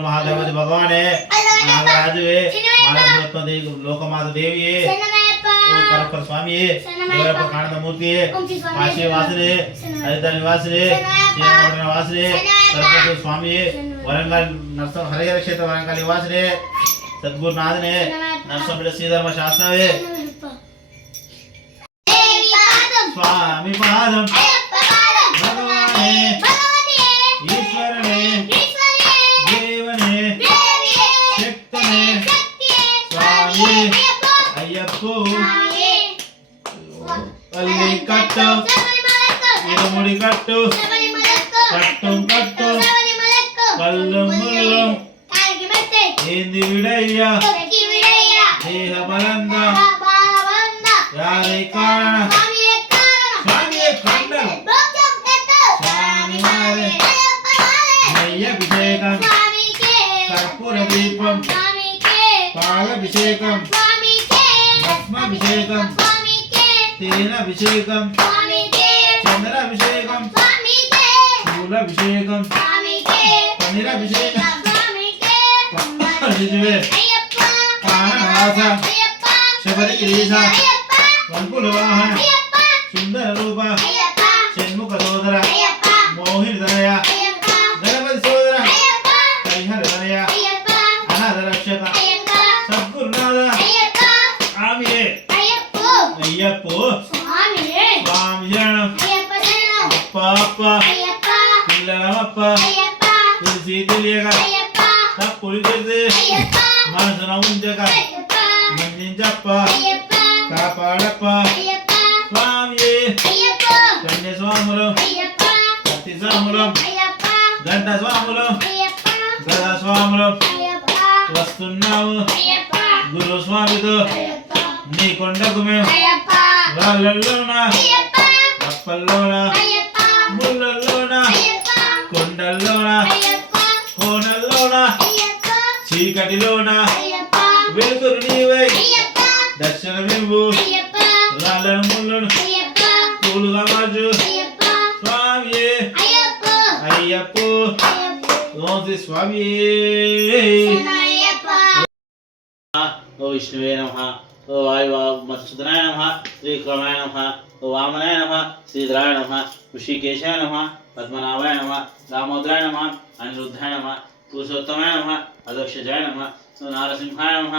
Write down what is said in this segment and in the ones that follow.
महागणपति भगवाने नागराजुवे मालपुरत्मदे लोकमाता देविये करपर स्वामीये देवरपर कांडमूर्तिये काशी वासने हरिद्वार निवासने श्रीरामपुर निवासने करपर स्वामीये वरंगल नरसिंह हरिहर क्षेत्र वरंगल निवासने सद्गुरुनाथने नरसिंह श्रीधर्म शासनवे स्वामी पादम भगवाने ईश्वरने अल्ली कट्टो इरुमुड़ी कट्टो कट्टुम कट्टो कल्लुम मुल्लुम इंदी विडय्या देह बलंद यारे कारण स्वामी कंडल स्वामी मारे नैयाभिषेकम कर्पूर दीपम पालाभिषेकम भस्माभिषेकम तेनाभिषेकम चंद्राभिषेकम फूलाभिषेकम पनीराभिषेकम पानवास शबरिगिरीश वंकुलवाहन सुंदर रूप षण्मुख सोदर मोहिनीधरय गणपति सोदर हरिहरधरय अनाथ रक्षक सद्गुरुनाथ आमिये अय्यप्पो स्वामी शरणम अप्प पिल्ललमप्प तुलसी తెలియక తప్పులు చేస్తే మనసున ఉంచక మందించప్ప కాపాడప్ప స్వామి కన్య స్వాములు కత్తి స్వాములు గంట స్వాములు గదా స్వాములు వస్తున్నావు గురు స్వామితో నీ కొండకు మేము రాళ్ళల్లోనా కప్పల్లోనా ముళ్ళల్లోనా కొండల్లోనా కోనల్లోనా చీకటిలోనా వెలుగురు నీవై దర్శనమివ్వు రాళ్ళను ముళ్ళను పూలుగా మార్చు స్వామి అయ్యప్పో ఓం శ్రీ స్వామి ఓ విష్ణువే నమః ओ वायुमत्सुदनाय नमः श्रीक्रमाय नमः ओ वामनाय नमः श्रीधराय नमः ऋषिकेशाय नमः पद्मनाभाय नमः दामोदराय नमः अनिरुद्धाय नमः पुरुषोत्तमाय नमः अदक्षजाय नमः नारसिंहाय नमः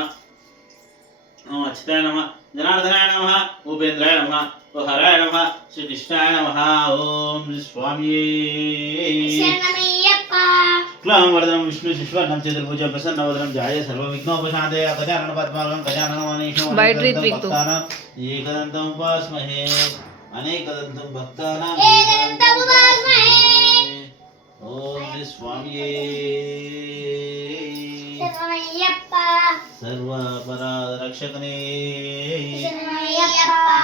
अच्युताय नमः जनार्दनाय नमः उपेन्द्राय नमः ओ हराय नमः श्रीकृष्णाय नमः ओम स्वामी क्लामवर्धनं विष्णु शिष्वन्नं चतुर्भुजं प्रसन्नवदनं ध्याये सर्वविघ्नोपशान्तये गजानन पद्मार्गं गजाननमनीशं भक्तानां एकदन्तं उपास्महे अनेकदन्तं भक्तानां एकदन्तं उपास्महे ओम स्वामी शरणमय्यप्पा सर्वापराध रक्षकने शरणमय्यप्पा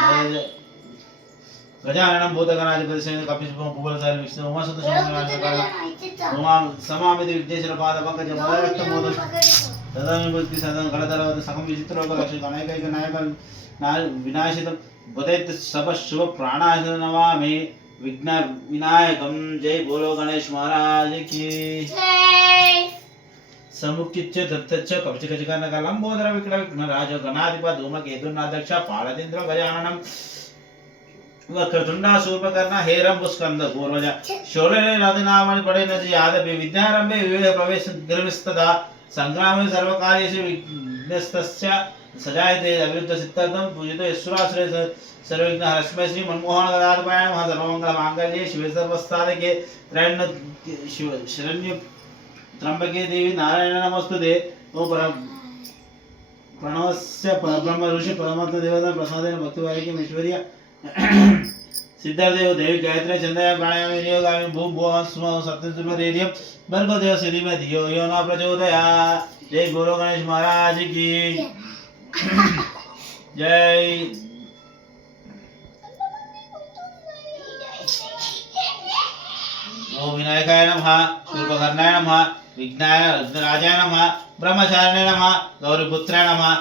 गजाननं भूतगणाधिपति सेन कपिशुभं कुबलसारि विष्णु उमासुत शंभुनाथकाल उमां समामिति विघ्नेश्वर पाद पंकज मदरक्तमोदं तदामि भक्ति सदन गणधरवद सकं विचित्रलोक रक्षक अनेकैक नायक विनाशितं बदैत सब शुभ प्राणाय नमामि विघ्न विनायकं जय बोलो गणेश महाराज की जय समुखिच्च दत्तच्च कवचकचकनक लंबोदर विकट विघ्नराज गणाधिपति धूमकेतुर्नादक्ष पालचंद्र गजाननं वक्रतुंड सूर्पकर्ण हेरंबुस्कंद पूर्वज शोलने नदिनामनि पड़े नदी आदपि विद्यारंभे विवेक प्रवेश निर्विस्तदा संग्रामे सर्वकार्येषु विघ्नस्तस्य सजायते अविरुद्ध सिद्धर्थं पूजितो ईश्वराश्रय सर्वविघ्न हरस्मै श्री मनमोहन गदाधपाय नमः सर्वमंगल मांगल्ये शिवे सर्वसाधके त्र्यण्य शिव शरण्य त्र्यंबके देवी नारायण नमस्तुते ओम प्रणवस्य परब्रह्म ऋषि परमात्मा देवता प्रसादेन भक्तिवाक्यम ऐश्वर्य सिद्धार्देव देवी गायत्री चंद्रया प्राणायाम विनियोगामि भूम भुवः स्म सत्यसुरदेव्यं भर्गो देव श्रीमति यो यो न प्रचोदयात् जय बोलो गणेश महाराज की जय ओम विनायकाय नमः शूर्पकर्णाय नमः विघ्नाय राजाय नमः ब्रह्मचारिणे नमः गौरीपुत्राय नमः